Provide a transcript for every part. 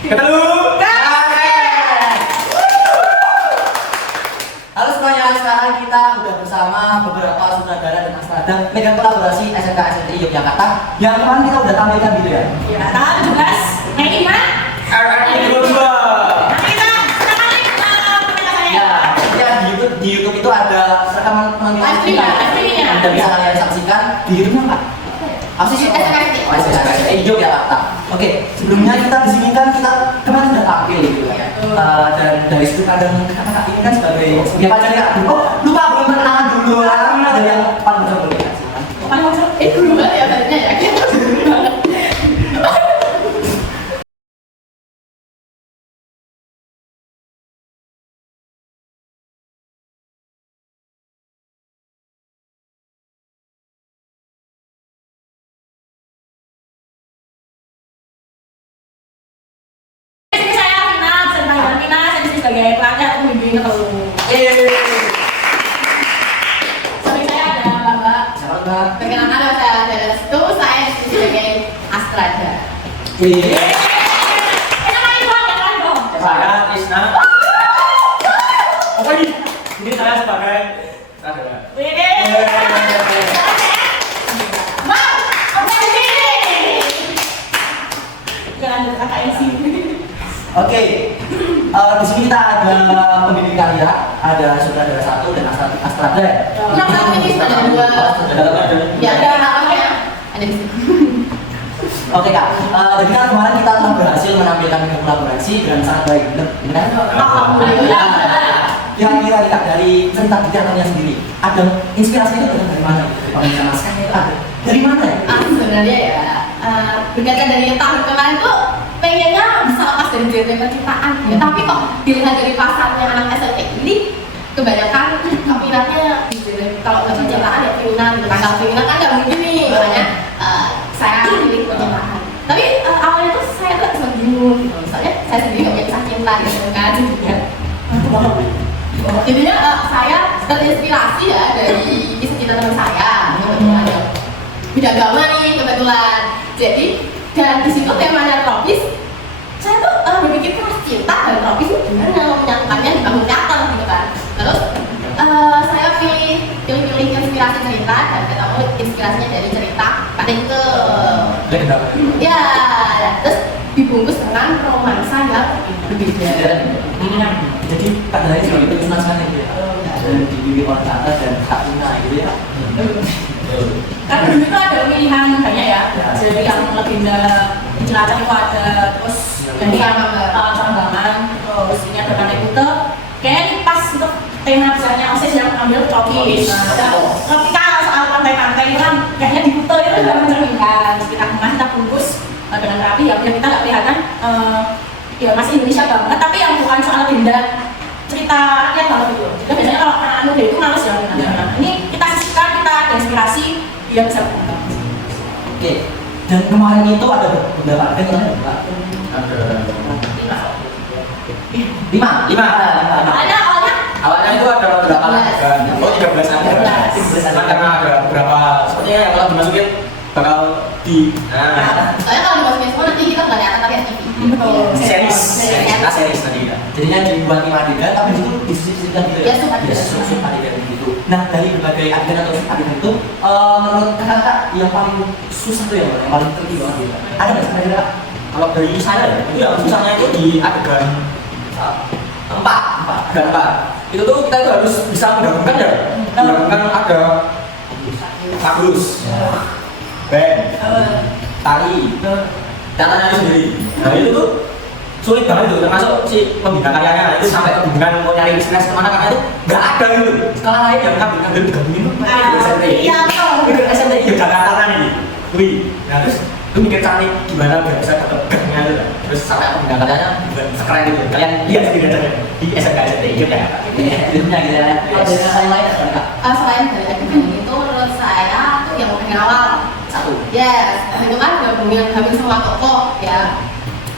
Ketelu. Halo semuanya, sekarang kita udah bersama beberapa sutradara dan astrada mega kolaborasi SMK SNTI Yogyakarta yang kemarin kita udah tampilkan gitu ya. Ya, tanggal 17 Mei di mana? RRI 22. Kita sekarang kita Ya, di YouTube itu ada rekaman penampilan kita. Live-nya. Udah bisa kalian saksikan di YouTube-nya Pak. Apa sih? SMK SNTI Yogyakarta. Oke, sebelumnya kita di sini kan kita kemarin udah tampil gitu ya. Dan dari situ kadang kakak ini kan sebagai pacar ya. Oh, lupa belum perkenalan dulu lah. Ada yang paling muda boleh kasih. dulu banget ya banyak ya. Sebagai pelajar aku bimbing ketemu. Samping saya ada Mbak. Siapa Mbak? Perkenalkan nama saya adalah Restu, saya disini sebagai astrada. Namanya doang ya, namanya doang. Saya Isna. Apa ini? Ini saya sebagai sutradara. Bang, apa di sini? Jangan ada kakak yang sini. Oke, di sini kita ada pembimbing karya, ada sutradara 1 dan astrada ya. Nomor satu ini ada dua. Ya ada namanya. Ada di sini. Oke Kak, jadi kan kemarin kita telah berhasil menampilkan kolaborasi dengan sangat baik, benar? Alhamdulillah. Kira-kira nih Kak, dari cerita di teaternya sendiri, ada inspirasinya itu dari mana? Kalau misalnya naskahnya itu ada dari mana ya? Sebenarnya ya berkaitan dari tahun kemarin tuh pengennya bisa lepas dari genre percintaan ya, tapi kok dilihat dari pasarnya anak SMP ini kebanyakan minatnya di genre kalau nggak percintaan ya kriminal gitu kan. Kalau kriminal kan nggak mungkin nih, makanya saya pilih percintaan. Tapi awalnya tuh saya tuh sempat bingung gitu, soalnya saya sendiri nggak punya kisah cinta gitu kan, jadinya saya terinspirasi ya dari kisah cinta teman saya gitu ya. Beda agama nih kebetulan. Jadi dan di situ temanya tropis. Saya tuh berpikir keras cinta dan tropis itu gimana menyatukannya di bangun teater gitu kan. Terus saya pilih inspirasi cerita dan ketemu inspirasinya dari cerita Pak Ringke. Ya, terus dibungkus dengan romansa yang berbeda. Jadi katanya sebagai penyusunan sekali gitu ya. Dan dibimbing oleh Tata dan Kak Cina gitu ya. Kan dulu itu ada pilihan banyak ya, jadi yang legenda jelajah itu ada, terus yang Sambangan, terus ini ada Pantai Kuta. Kayaknya ini pas untuk tema besarnya OSIS yang ambil tropis. Ketika soal pantai-pantai itu kan kayaknya di Kuta itu juga mencerminkan. Kita kemas, kita bungkus dengan rapi ya, biar kita nggak kelihatan ya masih Indonesia banget, tapi yang bukan soal legenda cerita rakyat banget gitu. Jadi biasanya kalau anak muda itu males ya. Ini kita sisihkan, kita ada inspirasi, dia bisa berkembang. Oke, dan kemarin itu ada beberapa adegan yang Ada 5. Awalnya awalnya itu ada beberapa adegan. Oh 13 adegan. Cuma karena ada beberapa sepertinya yang kalau dimasukin bakal di Soalnya kalau dimasukin semua nanti kita nggak lihat tapi TV. series tadi ya. jadinya dibuat 5 adegan, tapi itu disisipkan gitu ya. Ya, sub adegan gitu. Nah, dari berbagai adegan atau sub adegan itu, menurut kakak yang paling susah tuh yang paling tricky banget gitu. Ada nggak sih kira-kira? Kalau dari saya ya, itu yang susahnya itu di adegan 4. Itu tuh kita itu harus bisa menggabungkan ya. Menggabungkan ada Agus, band, tari, teaternya itu sendiri. Nah itu tuh sulit banget itu, termasuk si pembina karyanya itu sampai kebingungan mau nyari inspirasi kemana karena itu nggak ada gitu. Sekolah lain yang ngambil digabungin tuh Iya, itu SMP Yogyakarta kan ini. Wih, nah terus lu mikir cari gimana biar bisa dapet gangnya itu kan. Terus sampai pembina karyanya sekeren itu. Kalian lihat sendiri aja di SMK SNTI Yogyakarta. Filmnya gitu ya. Kalau dari kakak yang lain ada nggak? Selain dari adegan itu menurut saya tuh yang paling awal 1. yes, itu kan gabungin hampir semua tokoh ya,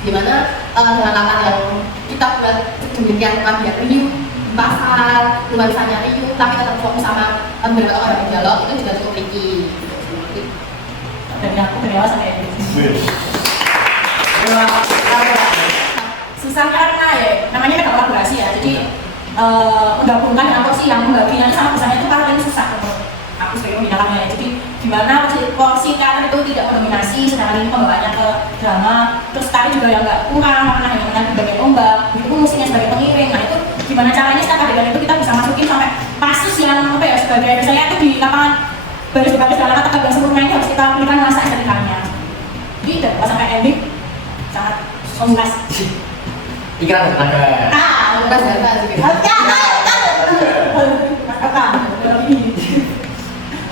dimana dengan latar yang kita buat sedemikian rupa biar riuh pasar, nuansanya riuh, tapi tetap fokus sama beberapa tokoh yang dialog itu juga cukup tricky. dari aku dari awal sampai ini. menggabungkan dengan porsi yang membaginya sama besarnya itu paling susah untuk aku sebagai pembinaannya. Jadi gimana porsi teater itu tidak mendominasi, sedangkan ini pembawaannya ke drama, terus tari juga yang nggak kurang karena hanya dengan berbagai ombak, itu musiknya sebagai pengiring. Nah itu gimana caranya setiap adegan itu kita bisa masukin sampai pasus yang apa ya, sebagai misalnya itu di lapangan baris-baris dalam kata yang sempurna ini harus kita berikan rasa estetikanya. Jadi pas sampai ending sangat songgas. Iklan ada. Bukan data juga.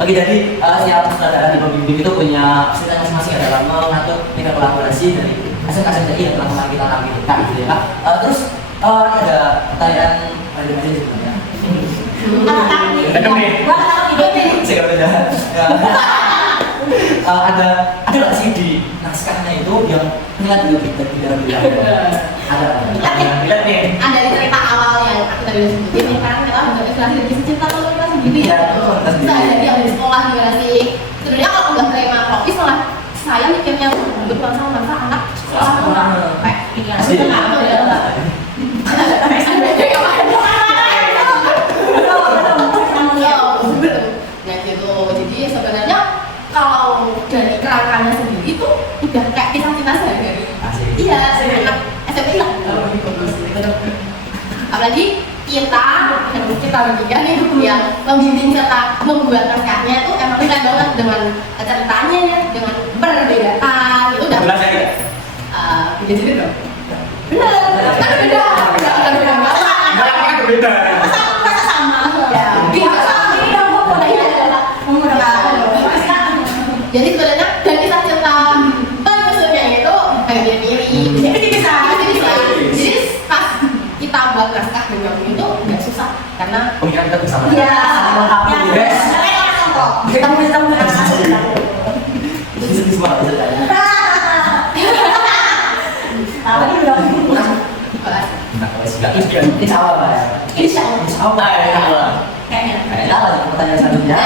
Oke, jadi setiap sutradara di pembimbing itu punya cerita masing-masing ya dalam mengatur tingkat kolaborasi dari aset-aset yang telah kemarin kita tampilkan gitu ya Kak. Terus ada pertanyaan dari Mas sebenarnya. Saya beda. Ada nggak sih di naskahnya itu yang terlihat tidak ada nih. Ada di cerita awal yang aku tadi udah sebutin ya kan, kita udah ikhlas dari kisah cinta kalau kita sendiri ya. Bisa jadi ada di sekolah gimana sih? Sebenarnya kalau udah terima profis malah saya mikirnya betul sama masa anak sekolah kayak ini ya. Jadi sebenarnya kalau dari kerangkanya sendiri itu udah kayak kisah cinta sehari-hari. Iya, anak SMP lah. Apalagi kita bertiga nih yang membimbing serta membuat naskahnya itu emang keren banget dengan ceritanya ya, dengan perbedaan itu udah. Beda jadi dong. Bener, kan beda. Kan berbeda. Masa sama Ya, biasa. Ini yang mau jadi sebenarnya dari kisah cinta penyusunnya itu kayak mirip-mirip. Jadi pas kita buat naskah dan gabung itu nggak susah karena Pemikiran kita bersama. Iya. kita Bisa semua bisa tanya. Insya Allah Pak ya. Insya Allah. Insya Allah ya. kayaknya Kita lanjut ke pertanyaan selanjutnya.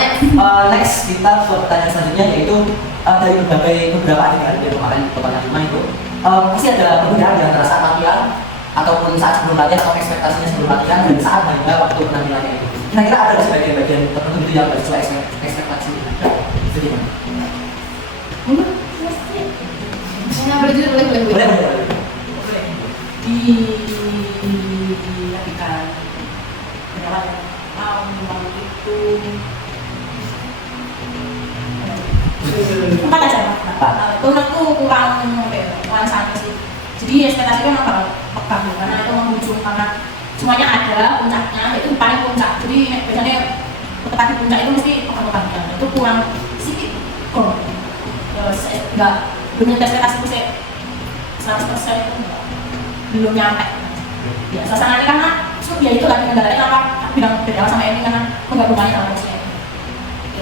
Next kita ke pertanyaan selanjutnya yaitu dari beberapa adegan yang kemarin pertanyaan 5 itu pasti ada perbedaan di antara saat latihan ataupun saat sebelum latihan atau ekspektasinya sebelum latihan dan saat hingga waktu penampilannya itu. Kira-kira ada sebagian-bagian tertentu gitu yang sesuai ekspektasi itu gimana? Yang boleh. di adegan berapa ya memang itu 4 aja itu menurutku kurang nuansanya sih, jadi ekspektasinya memang bakal pekah karena itu menghujung karena semuanya ada puncaknya, itu paling puncak, jadi biasanya ketika di puncak itu mesti pekah-pekahnya itu kurang sedikit enggak belum ekspektasi sih 100% itu belum nyampe. Ya, suasananya karena ya itu lagi kendalanya apa bilang beda sama ini karena penggabungannya dalam musik. Ya,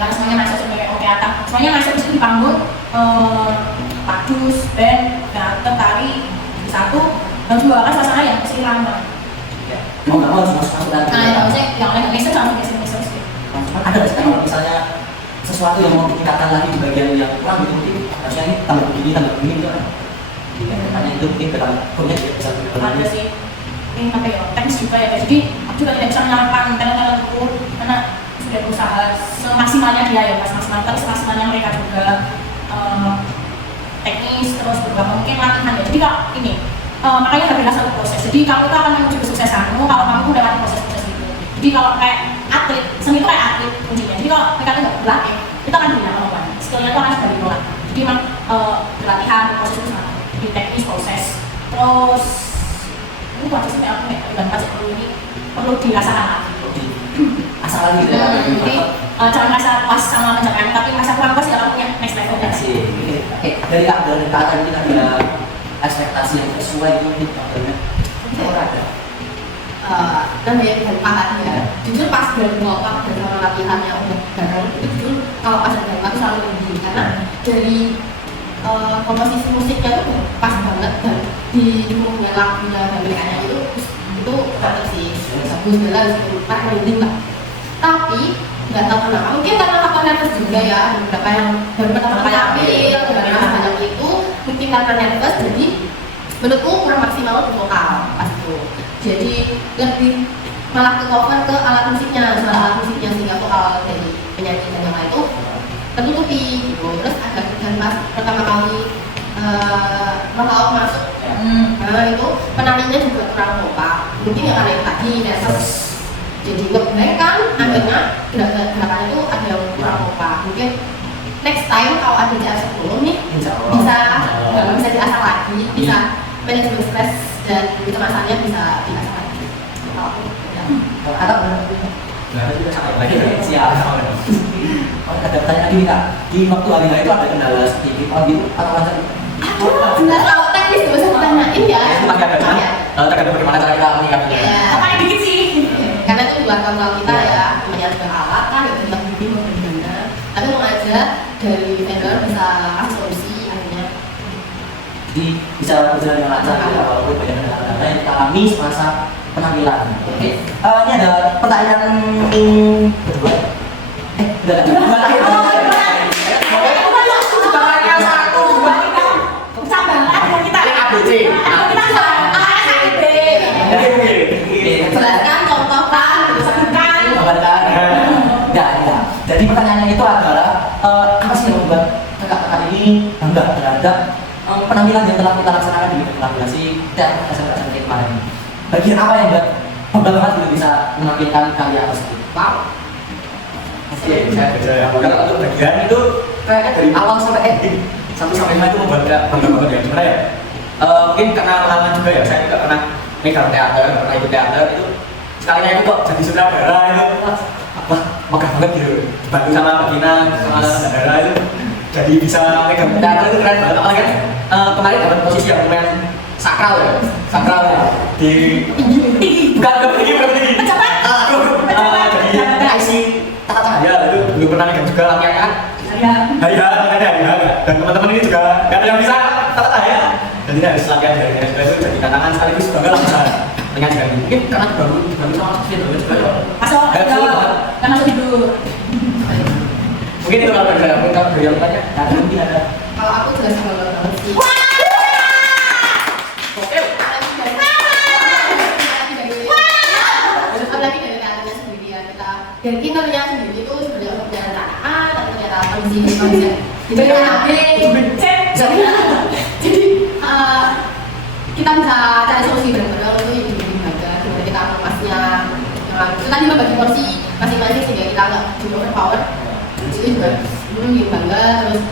karena semuanya masuk sebagai okeata, semuanya masuk di panggung, padus, band, teater, tari satu, dan juga kan suasana yang mesti lama. Mau nggak mau harus masuk lagi. Nah, maksudnya yang lain bisa langsung bisa. Ada nggak sih kalau misalnya sesuatu yang mau ditingkatkan lagi di bagian yang kurang gitu mungkin harusnya ini tambah begini gitu kan? Hanya itu mungkin punya bisa Ada sih ini apa ya teknis juga ya, jadi aku juga tidak bisa menyalahkan talent-talentku karena sudah berusaha semaksimalnya dia ya, semaksimalnya mereka juga teknis terus beberapa mungkin latihan ya. Jadi kalau ini makanya harus satu proses. Jadi kamu itu akan menuju kesuksesanmu kalau kamu udah lewat proses-proses itu. Jadi kalau kayak atlet, seni itu kayak atlet kuncinya. Jadi kalau mereka nggak berlatih, kita akan bilang apa? Skillnya itu akan dari nol. Jadi memang berlatihan proses itu sangat di teknis proses. Terus ini prosesnya aku nih dan pas ini perlu dirasakan lagi. asal lagi gitu ya. Jadi jangan merasa puas sama pencapaian, tapi merasa kurang puas kalau punya next level ya. Oke, dari kata mungkin ada ekspektasi yang sesuai itu mungkin faktornya. Orang ada. Namanya dengan pahat ya. Jujur pas dari ngelokap dan sama latihan yang udah bareng itu jujur kalau pas ada aku selalu tinggi karena dari komposisi musiknya tuh pas banget dan di lagunya dan lirikanya itu mantap sih, bagus jelas itu merinding lah. Tapi nggak tahu kenapa, mungkin karena faktor nervous juga ya, beberapa yang baru pertama kali ambil beberapa banyak itu mungkin karena nervous jadi menurutku kurang maksimal untuk vokal pas itu. Jadi lebih malah ke cover ke alat musiknya, soal alat musiknya sehingga vokal dari penyanyi dan yang lain itu tertutupi gitu. Terus ada dan pas pertama kali knockout masuk, nah itu penarinya juga kurang kompak. Mungkin ya karena yang tadi nervous, jadi ngeblank kan, akhirnya gerakan itu ada yang kurang kompak. Mungkin next time kalau ada JR10 nih bisa diasah lagi, bisa manajemen stres dan kecemasannya bisa diasah lagi. Atau siap. Ada pertanyaan lagi nih kak, di waktu hari itu ada kendala sedikit gitu atau macam? Benar, kalau teknis gak usah ditanyain ya. Masih ada kan? Tergantung bagaimana cara kita menyikapinya. Apa yang dikit sih? Karena itu di luar kontrol kita ya, namanya juga alat kan, itu juga bikin mau bagaimana. Tapi mau aja dari vendor bisa kasih solusi akhirnya. Jadi bisa berjalan dengan lancar ya, walaupun banyak kendala-kendala yang kita alami semasa penampilan. Oke, ini ada pertanyaan kedua. Udah terakhir. Jelaskan, contohkan, sebutkan. Jadi pertanyaannya itu adalah apa sih yang membuat kakak-kakak ini bangga terhadap penampilan yang telah kita laksanakan di penampilan teater SMK kemarin? Bagian apa yang buat bangga banget gitu bisa menampilkan karya tersebut? Wow. Oke, saya kalau untuk bagian itu kayaknya dari awal sampai ending satu sampai lima itu membuat bangga banget ya. Gimana ya? Mungkin karena pengalaman juga ya, saya juga pernah megang teater, pernah ikut teater itu sekalinya itu kok jadi sutradara itu wah megah banget gitu, dibantu sama Mbak Gina sama sutradara itu jadi bisa megang teater itu keren banget. Apalagi kan kemarin dapat posisi yang lumayan sakral ya di bukan tinggi jadi IC tata cahaya itu belum pernah megang juga latihan kan dan teman-teman ini juga gak ada yang bisa tata cahaya. Jadi harus latihan dari itu jadi tantangan sekaligus bangga lah bisa menyajikan ini. Mungkin karena baru sama Sofia juga ya. Masuk tidur. Mungkin itu kalau dari aku kalau dari yang tanya. Mungkin ada. Kalau aku juga sama banget sih. Apalagi dari teaternya sendiri ya, dari kinernya sendiri itu sebenarnya untuk perencanaan, tapi ternyata kondisi jadi kita bisa cari solusi benar-benar untuk yang lebih baik. Gimana kita mengemasnya, itu tadi membagi porsi masing-masing sehingga kita nggak jadi overpower. Itu juga bikin bangga. Terus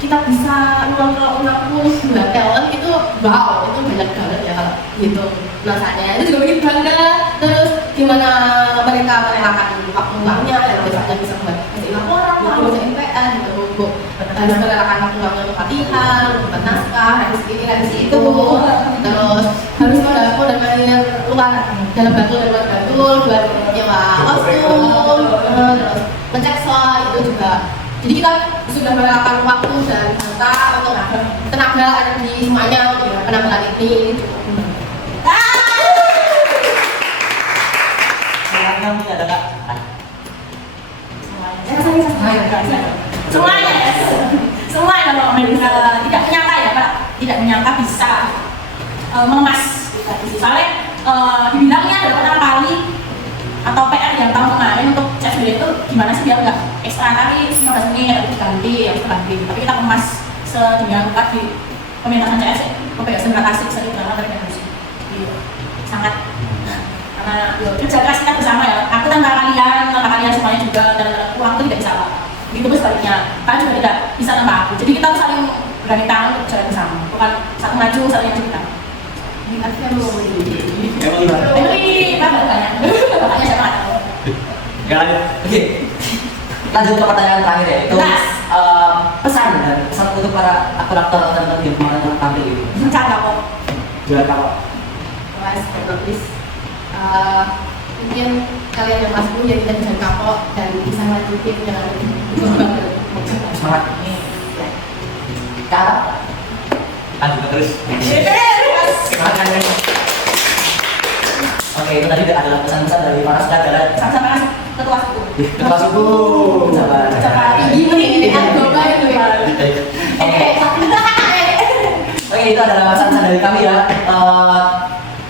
kita bisa ulang-ulang buat talent itu wow, itu banyak banget ya kalau gitu rasanya. Itu juga bikin bangga. Terus gimana mereka merelakan waktu luangnya dan besoknya bisa buat kasih laporan, baca NPN, gitu. Harus merelakan waktu luangnya untuk latihan, buat naskah, revisi itu. Terus harus modal bayar luar dalam batul dan luar batul buat nyewa kostum, terus ngecek slide itu juga. Jadi kita sudah merelakan waktu dan harta untuk tenaga, energi semuanya untuk penampilan ini. Semuanya ada kak? Semuanya kalau tidak menyangka ya Pak, tidak menyangka bisa mengemas. Soalnya dibilangnya adalah pertama kali atau PR yang tahun kemarin untuk CSBD itu gimana sih biar nggak ekstra kali 15 menit harus ganti, tapi kita kemas sedemikian rupa di pementasan CS sampai segera kasih segera dari musik sangat karena kerja keras kita bersama ya, aku tanpa kalian semuanya juga dan uang itu tidak bisa apa begitu pun sebaliknya, kalian juga tidak bisa tanpa aku, jadi kita harus saling berani tangan untuk jalan bersama, bukan satu maju, satu yang cerita. Ini artinya lu ini kan banyak siapa? Oke, lanjut ke pertanyaan terakhir ya, itu pesan untuk para aktor-aktor atau yang kemarin yang tampil itu. Jaga kok. Mas, please. Mungkin kalian yang masuk jadi kita bisa kapok dan bisa lanjutin dengan semangat. Cara lanjut terus. Oke, itu tadi adalah pesan-pesan dari para sutradara Sama-sama ketua suku. ketua suku. ini coba itu ya. Oke, itu adalah pesan-pesan dari kami ya.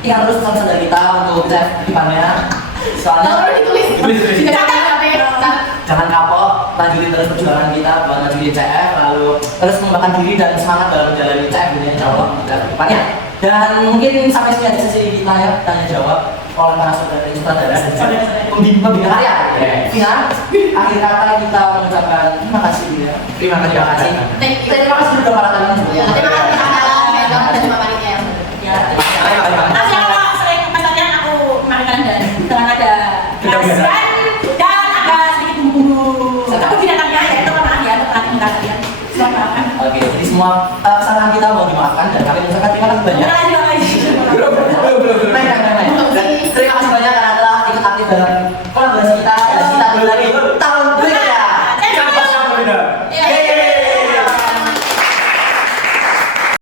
Ingat terus pesan-pesan dari kita untuk bisa di depannya. Soalnya Kalau ditulis, dicatat HP, jangan kapok, lanjutin terus perjuangan kita buat lanjutin CF, lalu terus mengembangkan diri dan semangat dalam menjalani CF ini insya Allah dan depannya. Dan mungkin sampai sini aja sesi kita ya, tanya jawab oleh para saudara pembina karya. Vina, akhir kata kita mengucapkan terima kasih ya. Terima kasih. Terima kasih juga para teman Ya, terima kasih Kak dan sama panitia. Ya, terus yang sering pesannya aku kemarin dengan ada kasihan dan ada sedikit bumbu-bumbu. Tapi tidak tanya ya, itu maaf ya, untuk kalian. Selamat makan. Oke, jadi semua kesalahan kita mau dimaafkan dan kami mengucapkan terima kasih banyak. Terima kasih.